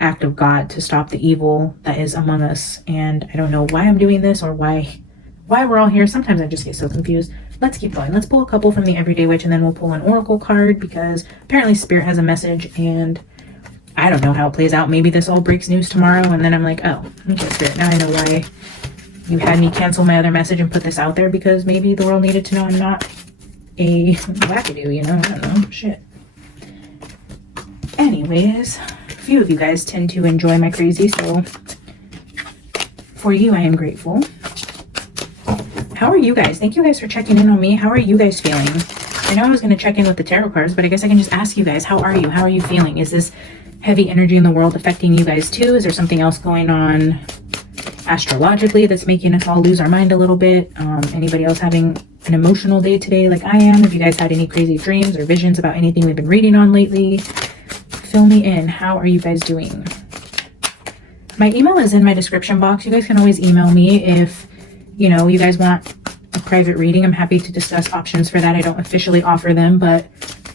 act of God to stop the evil that is among us. And I don't know why I'm doing this or why we're all here. Sometimes I just get so confused. Let's keep going. Let's pull a couple from the Everyday Witch, and then we'll pull an oracle card, because apparently Spirit has a message, and I don't know how it plays out. Maybe this all breaks news tomorrow, and then I'm like, oh, okay, Spirit, now I know why you had me cancel my other message and put this out there, because maybe the world needed to know I'm not a wackadoo, you know? I don't know. Shit. Anyways, a few of you guys tend to enjoy my crazy, so for you, I am grateful. How are you guys? Thank you guys for checking in on me. How are you guys feeling? I know I was going to check in with the tarot cards, but I guess I can just ask you guys, how are you? How are you feeling? Is this heavy energy in the world affecting you guys too? Is there something else going on astrologically that's making us all lose our mind a little bit? Anybody else having an emotional day today like I am? Have you guys had any crazy dreams or visions about anything we've been reading on lately? Fill me in. How are you guys doing? My email is in my description box. You guys can always email me if, you know, you guys want a private reading. I'm happy to discuss options for that. I don't officially offer them, but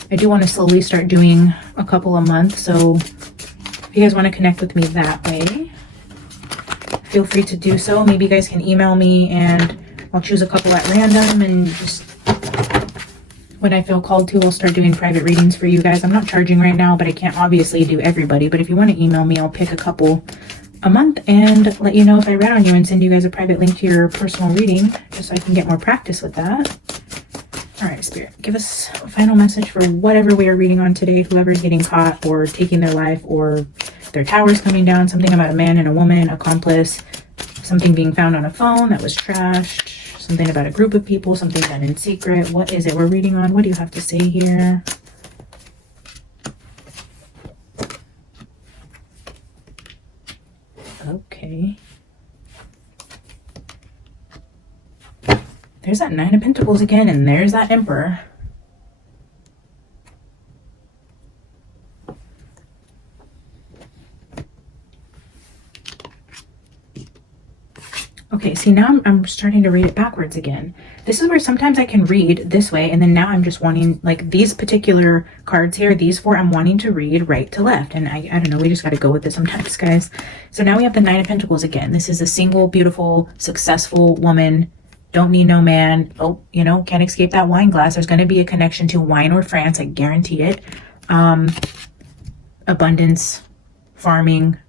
I do want to slowly start doing a couple a month. So if you guys want to connect with me that way, feel free to do so. Maybe you guys can email me and I'll choose a couple at random, and just when I feel called to, I'll start doing private readings for you guys. I'm not charging right now, but I can't obviously do everybody. But if you want to email me, I'll pick a couple a month and let you know if I read on you, and send you guys a private link to your personal reading, just so I can get more practice with that. All right, Spirit, give us a final message for whatever we are reading on today. Whoever's getting caught or taking their life, or their towers coming down, something about a man and a woman, accomplice, something being found on a phone that was trashed, something about a group of people, something done in secret. What is it we're reading on? What do you have to say here? Okay. There's that Nine of Pentacles again, and there's that Emperor. Okay, see, now I'm starting to read it backwards again. This is where sometimes I can read this way, and then now I'm just wanting, like, these particular cards here, these four, I'm wanting to read right to left. And I don't know, we just got to go with this sometimes, guys. So now we have the Nine of Pentacles again. This is a single, beautiful, successful woman. Don't need no man. Oh, you know, can't escape that wine glass. There's going to be a connection to wine or France. I guarantee it. Abundance, farming,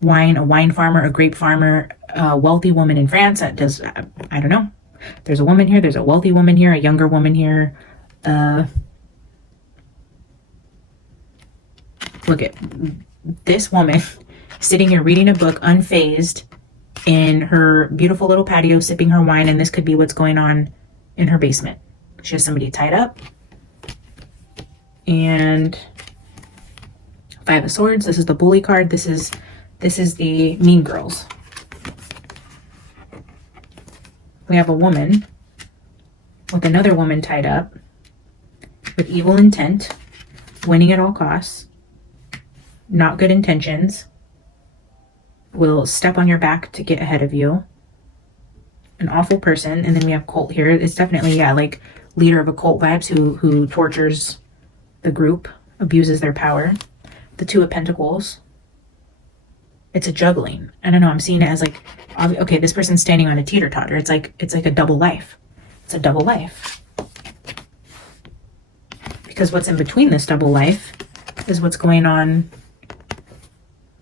wine, a wine farmer, a grape farmer, a wealthy woman in France that does, I don't know. There's a woman here. There's a wealthy woman here, a younger woman here. Look at this woman sitting here reading a book, unfazed, in her beautiful little patio, sipping her wine, and this could be what's going on in her basement. She has somebody tied up. And Five of Swords. This is the bully card. This is the mean girls. We have a woman with another woman tied up with evil intent, winning at all costs, not good intentions, will step on your back to get ahead of you, an awful person. And then we have cult here. It's definitely, yeah, like leader of a cult vibes who tortures the group, abuses their power. The Two of Pentacles. It's a juggling. I don't know. I'm seeing it as like, okay, this person's standing on a teeter-totter. It's like a double life. It's a double life. Because what's in between this double life is what's going on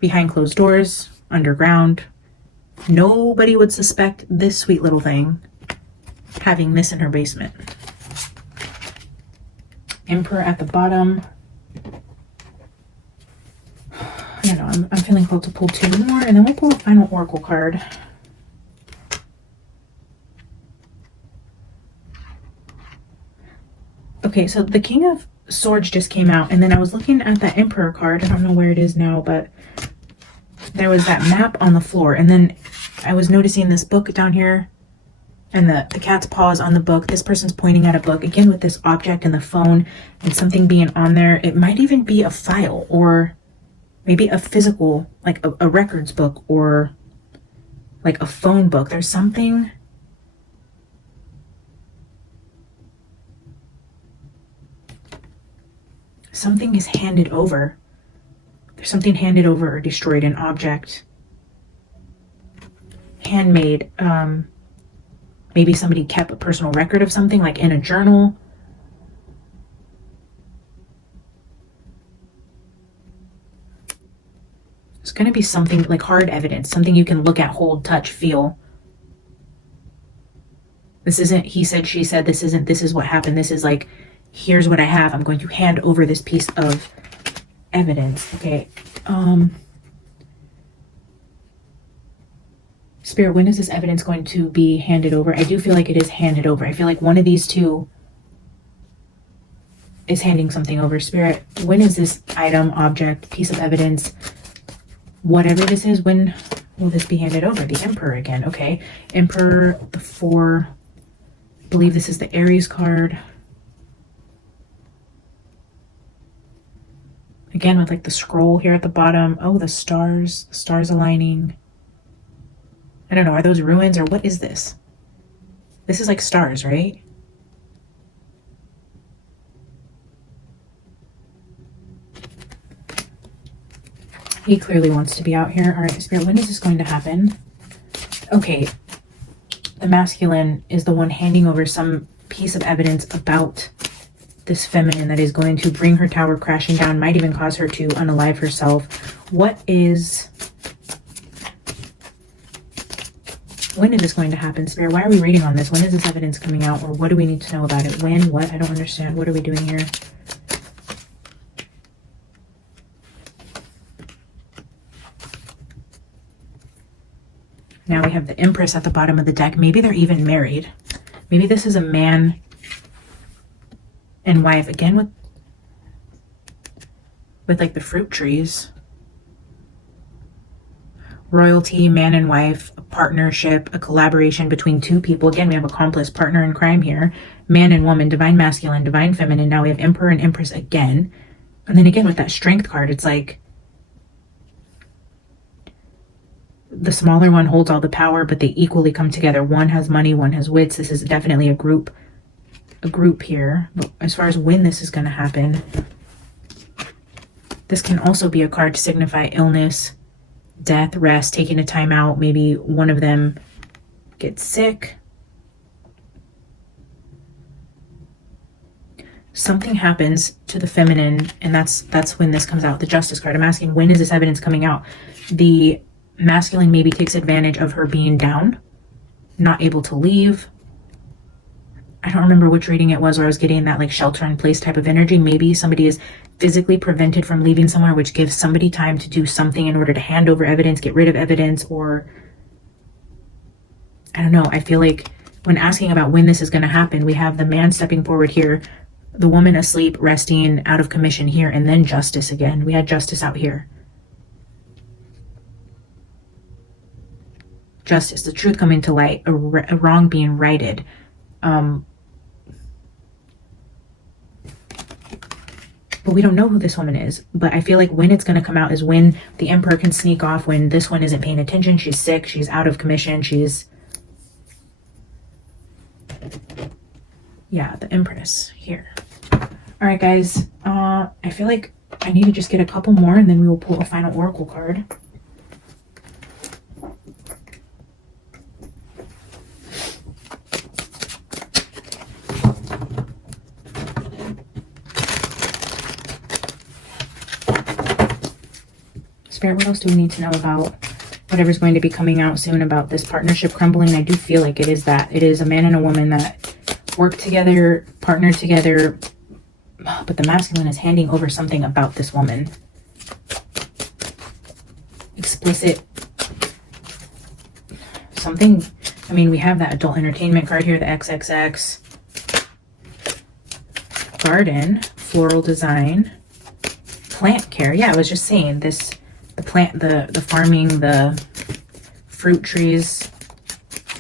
behind closed doors, underground. Nobody would suspect this sweet little thing having this in her basement. Emperor at the bottom. I don't know, I'm feeling called to pull two more, and then we'll pull a final oracle card. Okay, so the King of Swords just came out, and then I was looking at that Emperor card. I don't know where it is now, but there was that map on the floor, and then I was noticing this book down here, and the cat's paws on the book. This person's pointing at a book, again with this object and the phone, and something being on there. It might even be a file, or maybe a physical, like a records book, or like a phone book. There's something something is handed over. There's something handed over or destroyed, an object. Handmade. Maybe somebody kept a personal record of something, like in a journal. It's going to be something like hard evidence, something you can look at, hold, touch, feel. This isn't he said, she said, this isn't, this is what happened. This is like, here's what I have. I'm going to hand over this piece of evidence. Okay. Spirit, when is this evidence going to be handed over? I do feel like it is handed over. I feel like one of these two is handing something over. Spirit, when is this item, object, piece of evidence, whatever this is, when will this be handed over? The Emperor again. Okay. Emperor, the 4. I believe this is the Aries card. Again, with like the scroll here at the bottom. Oh, the stars aligning. I don't know. Are those ruins or what is this? This is like stars, right? He clearly wants to be out here. All right, Spirit, when is this going to happen? Okay. The masculine is the one handing over some piece of evidence about this feminine that is going to bring her tower crashing down, might even cause her to unalive herself. When is this going to happen, Spirit? Why are we reading on this? When is this evidence coming out? Or what do we need to know about it? When? What? I don't understand. What are we doing here? Now we have the Empress at the bottom of the deck. Maybe they're even married. Maybe this is a man and wife. Again with like the fruit trees. Royalty, man and wife, a partnership, a collaboration between two people. Again, we have accomplice, partner in crime here. Man and woman, divine masculine, divine feminine. Now we have Emperor and Empress again. And then again with that Strength card, it's like the smaller one holds all the power, but they equally come together. One has money, one has wits. This is definitely a group here. But as far as when this is going to happen, this can also be a card to signify illness, death, rest, taking a time out. Maybe one of them gets sick. Something happens to the feminine, and that's when this comes out. The Justice card. I'm asking, when is this evidence coming out? The masculine maybe takes advantage of her being down, not able to leave. I don't remember which reading it was where I was getting that like shelter in place type of energy. Maybe somebody is physically prevented from leaving somewhere, which gives somebody time to do something in order to hand over evidence, get rid of evidence, or I don't know. I feel like when asking about when this is going to happen, we have the man stepping forward here, the woman asleep, resting, out of commission here, and then Justice again. We had Justice out here. Justice, the truth coming to light, a wrong being righted. But we don't know who this woman is. But I feel like when it's going to come out is when the Emperor can sneak off, when this one isn't paying attention. She's sick. She's out of commission. She's... yeah, the Empress here. All right, guys. I feel like I need to just get a couple more and then we will pull a final Oracle card. Spirit, what else do we need to know about whatever's going to be coming out soon about this partnership crumbling? I do feel like it is that. It is a man and a woman that work together, partner together, but the masculine is handing over something about this woman. Explicit something. I mean, we have that adult entertainment card here, the XXX. Garden, floral design, plant care. Yeah, I was just saying this. The plant, the farming, the fruit trees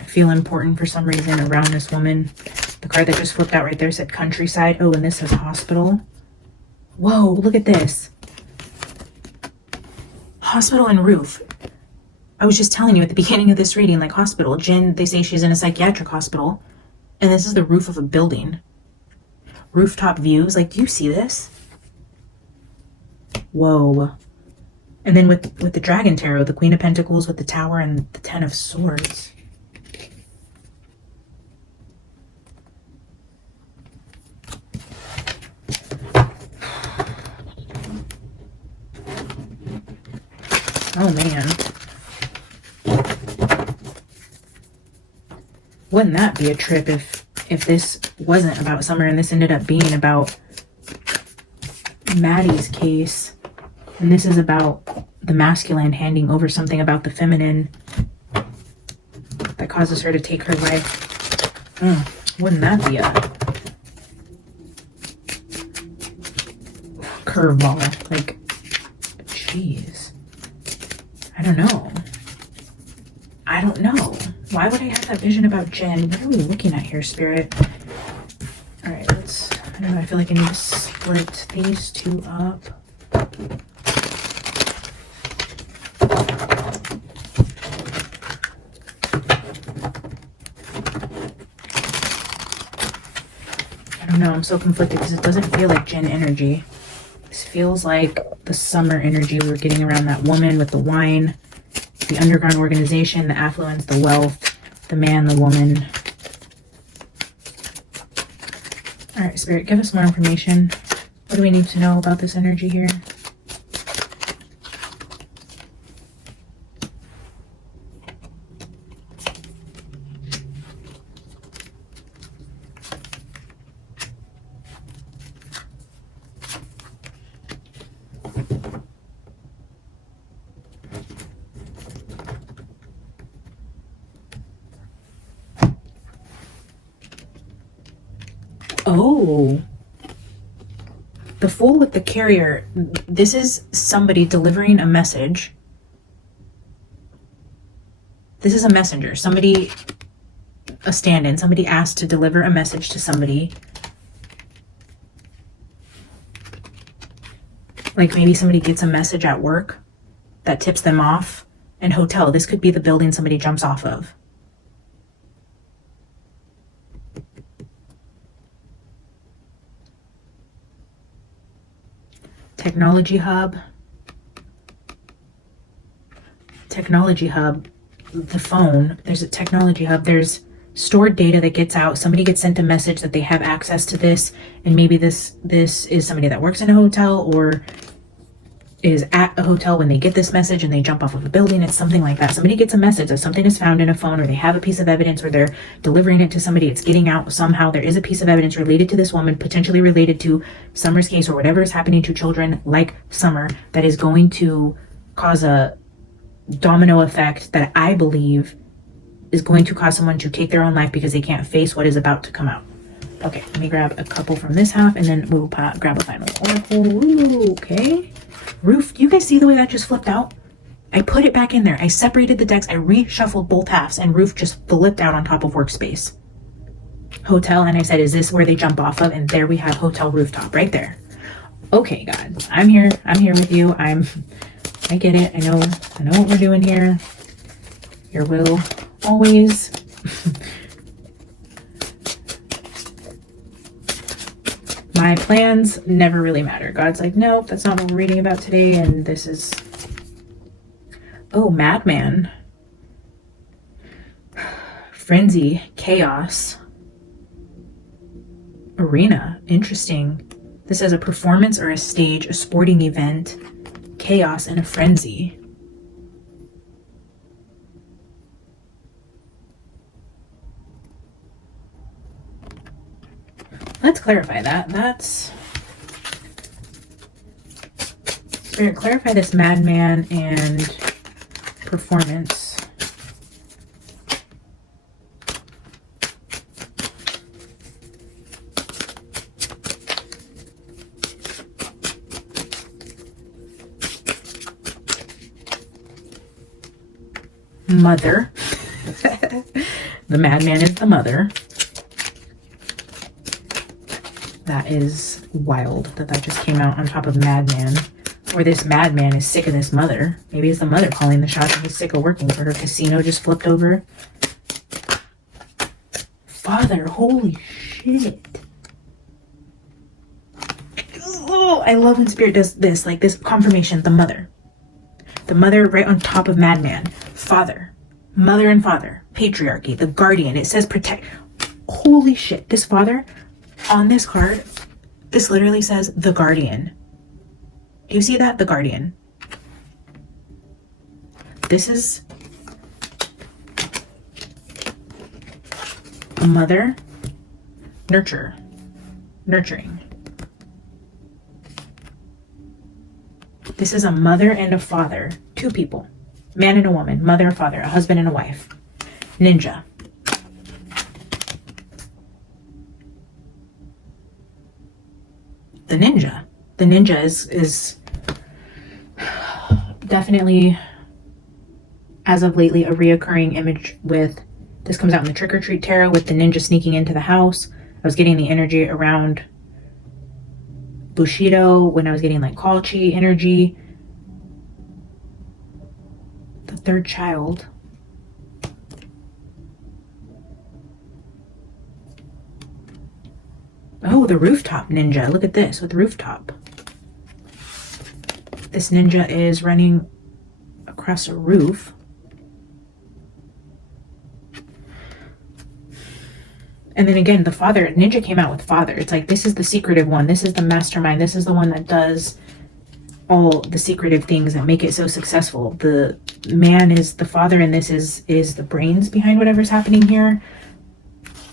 feel important for some reason around this woman. The card that just flipped out right there said countryside. Oh, and this says hospital. Whoa, look at this. Hospital and roof. I was just telling you at the beginning of this reading, like hospital. Jen, they say she's in a psychiatric hospital. And this is the roof of a building. Rooftop views. Like, do you see this? Whoa. And then with the Dragon Tarot, the Queen of Pentacles with the Tower and the Ten of Swords. Oh man. Wouldn't that be a trip if this wasn't about Summer and this ended up being about Maddie's case, and this is about the masculine handing over something about the feminine that causes her to take her life. Wouldn't that be a curveball? Like, jeez. I don't know. Why would I have that vision about Jen? What are we looking at here, Spirit? All right, I don't know. I feel like I need to split these two up. I don't know. I'm so conflicted because it doesn't feel like Jen energy. This feels like the Summer energy we were getting around that woman with the wine, the underground organization, the affluence, the wealth, the man, the woman. All right, Spirit, give us more information. What do we need to know about this energy here? Oh, the Fool with the Carrier. This is somebody delivering a message. This is a messenger. Somebody, a stand-in. Somebody asked to deliver a message to somebody. Like maybe somebody gets a message at work that tips them off. And hotel. This could be the building somebody jumps off of. Technology hub. Technology hub. The phone. There's a technology hub. There's stored data that gets out. Somebody gets sent a message that they have access to this, and maybe this is somebody that works in a hotel or is at a hotel when they get this message and they jump off of a building. It's something like that. Somebody gets a message that something is found in a phone, or they have a piece of evidence, or they're delivering it to somebody. It's getting out somehow. There is a piece of evidence related to this woman, potentially related to Summer's case or whatever is happening to children like Summer, that is going to cause a domino effect that I believe is going to cause someone to take their own life because they can't face what is about to come out. Okay, let me grab a couple from this half and then we'll grab a final oracle. Ooh, okay. Roof, do you guys see the way that just flipped out? I put it back in there. I separated the decks. I reshuffled both halves and Roof just flipped out on top of Workspace. Hotel, and I said, is this where they jump off of? And there we have Hotel Rooftop right there. Okay, God, I'm here with you. I get it. I know what we're doing here. Your will always. My plans never really matter. God's like, nope, that's not what we're reading about today. And this is, oh, Madman. Frenzy, Chaos, Arena. Interesting. This is a performance or a stage, a sporting event, chaos, and a frenzy. Let's clarify that. Spirit, clarify this Madman and performance. Mother. The Madman is the mother. That is wild that just came out on top of Madman. Or this Madman is sick of this mother. Maybe it's the mother calling the shots and he's sick of working for her. Casino just flipped over. Father, holy shit. Oh, I love when spirit does this, like this confirmation. The mother right on top of madman, father, mother and father, patriarchy, the guardian. It says protect. Holy shit, this father on this card, this literally says the guardian. Do you see that? The guardian. This is a mother, nurturing. This is a mother and a father, two people, man and a woman, mother and father, a husband and a wife. Ninja. The ninja is definitely, as of lately, a reoccurring image with, this comes out in the Trick or Treat Tarot with the ninja sneaking into the house. I was getting the energy around Bushido when I was getting like Kalchi energy. The third child. Oh, the rooftop ninja. Look at this with rooftop. This ninja is running across a roof. And then again, the father, ninja came out with father. It's like, this is the secretive one. This is the mastermind. This is the one that does all the secretive things that make it so successful. The man is the father, and this is the brains behind whatever's happening here.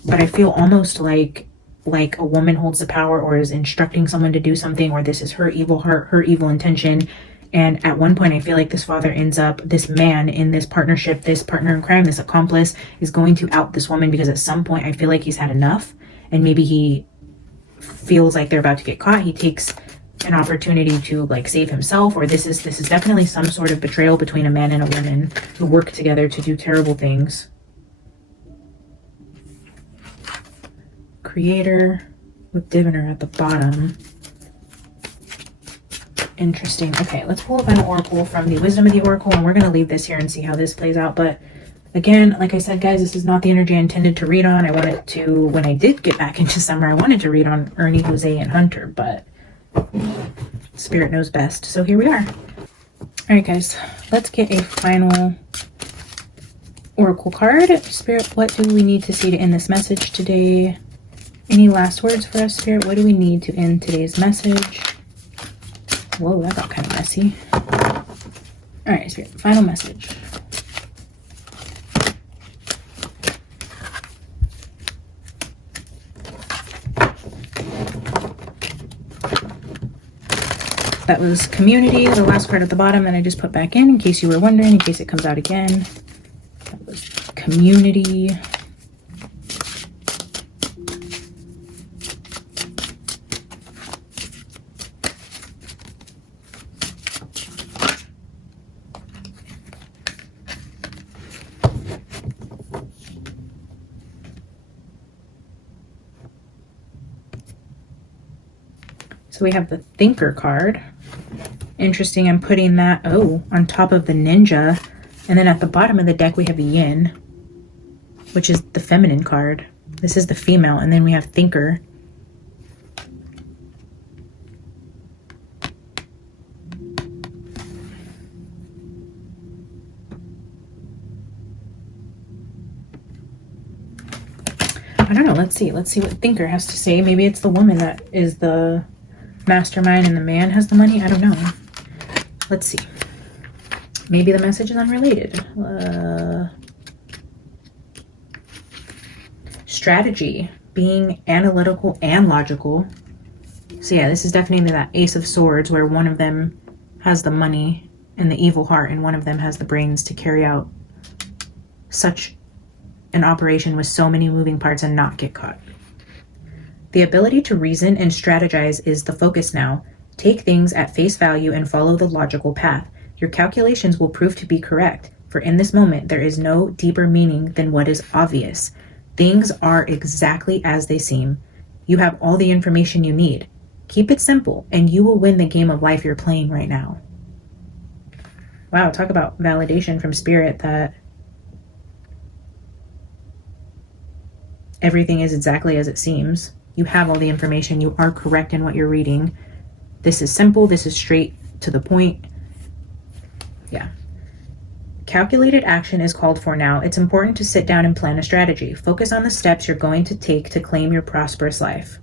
But I feel almost like a woman holds the power or is instructing someone to do something, or this is her evil heart, her evil intention. And at one point, I feel like this father ends up, this man in this partnership, this partner in crime, this accomplice, is going to out this woman, because at some point I feel like he's had enough, and maybe he feels like they're about to get caught. He takes an opportunity to like save himself, or this is definitely some sort of betrayal between a man and a woman who work together to do terrible things. Creator with diviner at the bottom. Interesting. Okay, let's pull a final oracle from the Wisdom of the Oracle, and we're going to leave this here and see how this plays out. But again, like I said, guys, this is not the energy I intended to read on. I wanted to, when I did get back into summer, I wanted to read on Ernie, Jose, and Hunter, but Spirit knows best. So here we are. All right, guys, let's get a final oracle card. Spirit, what do we need to see to end this message today? Any last words for us, Spirit? What do we need to end today's message? Whoa, that got kind of messy. All right, Spirit, final message. That was community, the last card at the bottom that I just put back in case you were wondering, in case it comes out again. That was community. So we have the Thinker card. Interesting, I'm putting that, on top of the Ninja. And then at the bottom of the deck, we have the Yin, which is the feminine card. This is the female, and then we have Thinker. I don't know, let's see what Thinker has to say. Maybe it's the woman that is the mastermind and the man has the money. I don't know. Let's see. Maybe the message is unrelated. Strategy, being analytical and logical. So yeah, this is definitely that Ace of Swords where one of them has the money and the evil heart, and one of them has the brains to carry out such an operation with so many moving parts and not get caught. The ability to reason and strategize is the focus now. Take things at face value and follow the logical path. Your calculations will prove to be correct, for in this moment there is no deeper meaning than what is obvious. Things are exactly as they seem. You have all the information you need. Keep it simple, and you will win the game of life you're playing right now. Wow, talk about validation from Spirit that everything is exactly as it seems. You have all the information. You are correct in what you're reading. This is simple. This is straight to the point. Yeah. Calculated action is called for now. It's important to sit down and plan a strategy. Focus on the steps you're going to take to claim your prosperous life.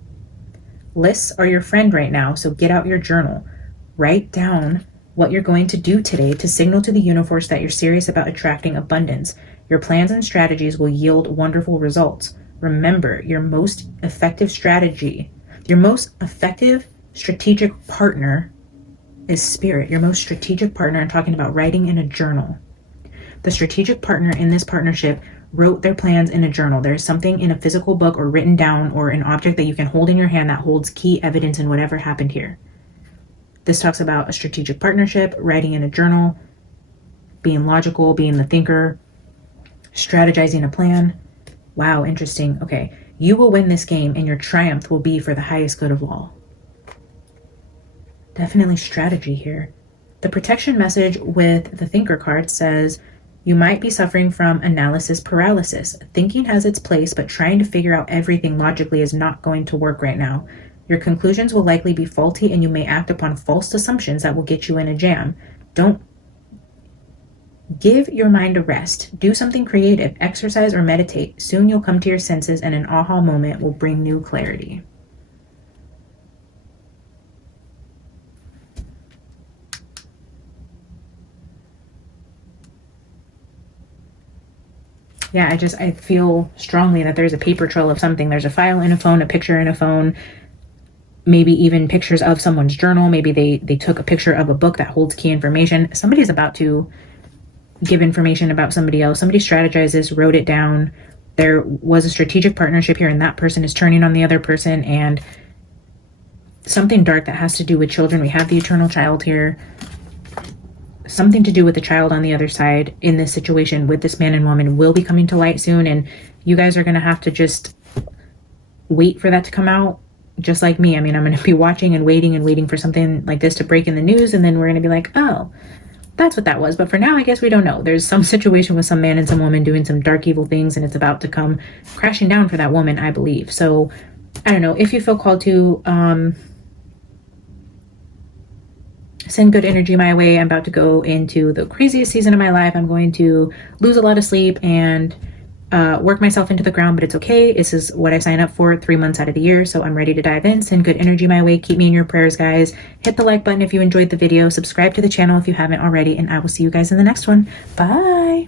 Lists are your friend right now, so get out your journal. Write down what you're going to do today to signal to the universe that you're serious about attracting abundance. Your plans and strategies will yield wonderful results. Remember, your most effective strategic partner is spirit. Your most strategic partner, I'm talking about writing in a journal. The strategic partner in this partnership wrote their plans in a journal. There's something in a physical book or written down or an object that you can hold in your hand that holds key evidence in whatever happened here. This talks about a strategic partnership, writing in a journal, being logical, being the thinker, strategizing a plan. Wow, interesting. Okay, you will win this game and your triumph will be for the highest good of all. Definitely strategy here. The protection message with the thinker card says, you might be suffering from analysis paralysis. Thinking has its place, but trying to figure out everything logically is not going to work right now. Your conclusions will likely be faulty and you may act upon false assumptions that will get you in a jam. Don't give your mind a rest. Do something creative, exercise or meditate. Soon you'll come to your senses and an aha moment will bring new clarity. Yeah, I feel strongly that there's a paper trail of something. There's a file in a phone, a picture in a phone, maybe even pictures of someone's journal. Maybe they took a picture of a book that holds key information. Somebody's about to give information about somebody else. Somebody strategized this, wrote it down. There was a strategic partnership here and that person is turning on the other person, and something dark that has to do with children. We have the eternal child here. Something to do with the child on the other side in this situation with this man and woman will be coming to light soon, and you guys are going to have to just wait for that to come out, just like me. I mean, I'm going to be watching and waiting for something like this to break in the news, and then we're going to be like, oh, that's what that was. But for now, I guess we don't know. There's some situation with some man and some woman doing some dark, evil things, and it's about to come crashing down for that woman, I believe. So I don't know if you feel called to send good energy my way. I'm about to go into the craziest season of my life. I'm going to lose a lot of sleep and work myself into the ground, but it's okay. This is what I sign up for 3 months out of the year. So I'm ready to dive in. Send good energy my way. Keep me in your prayers, guys. Hit the like button if you enjoyed the video. Subscribe to the channel if you haven't already, and I will see you guys in the next one. Bye.